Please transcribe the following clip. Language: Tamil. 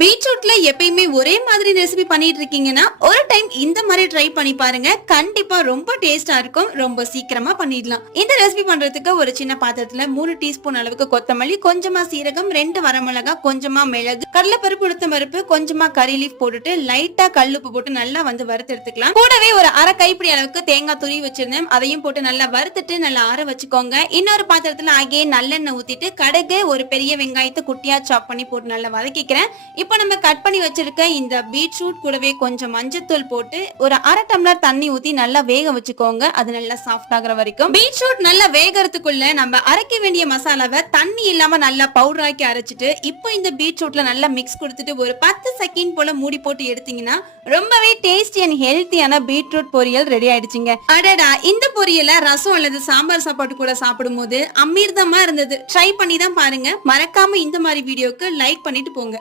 பீட்ரூட்ல எப்பயுமே ஒரே மாதிரி ரெசிபி பண்ணிட்டு இருக்கீங்கன்னா ஒரு டைம் இந்த மாதிரி ட்ரை பண்ணி பாருங்க. கண்டிப்பா ரொம்ப டேஸ்டா இருக்கும். ரொம்ப சீக்கிரமா பண்ணிடலாம். இந்த ரெசிபி பண்றதுக்கு ஒரு சின்ன பாத்திரத்துல 3 டீஸ்பூன் அளவுக்கு கொத்தமல்லி, கொஞ்சமா சீரகம், 2 வரமிளகா, கொஞ்சமா மிளகு, கடலைப்பருப்பு, உளுத்தம் பருப்பு, கொஞ்சமா கறி லீஃப் போட்டுட்டு லைட்டா கல்லுப்பு போட்டு நல்லா வறுத்து எடுத்துக்கலாம். கூடவே ஒரு அரை கைப்பிடி அளவுக்கு தேங்காய் துருவி வச்சிருந்தேன். அதையும் போட்டு நல்லா வறுத்துட்டு நல்லா ஆற வச்சுக்கோங்க. இன்னொரு பாத்திரத்துல ஆகிய நல்லெண்ணெய் ஊத்திட்டு கடுகு, ஒரு பெரிய வெங்காயத்தை குட்டியா சாப் பண்ணி போட்டு நல்லா வதக்கிக்கிறேன். இப்போ நம்ம கட் பண்ணி வச்சிருக்க இந்த பீட்ரூட் கூடவே கொஞ்சம் மஞ்சத்தூள் போட்டு ஒரு அரை டம்ளர் தண்ணி ஊத்தி நல்லா வேக வச்சுக்கோங்க. அது நல்லா சாஃப்ட் ஆகுற வரைக்கும். பீட்ரூட் நல்லா வேகறதுக்குள்ள நம்ம அரைக்க வேண்டிய மசாலாவை தண்ணி இல்லாம நல்லா பவுடர் ஆக்கி அரைச்சிட்டு இப்போ இந்த பீட்ரூட்ல நல்லா மிக்ஸ் கொடுத்துட்டு ஒரு 10 செகண்ட் போல மூடி போட்டு எடுத்தீங்கன்னா ரொம்பவே டேஸ்டி அண்ட் ஹெல்த்தியான பீட்ரூட் பொரியல் ரெடி ஆயிடுச்சுங்க. அடடா, இந்த பொரியலை ரசம் அல்லது சாம்பார் சாப்பாடு கூட சாப்பிடும் போது அமிர்தமா இருந்தது. ட்ரை பண்ணி தான் பாருங்க. மறக்காம இந்த மாதிரி வீடியோக்கு லைக் பண்ணிட்டு போங்க.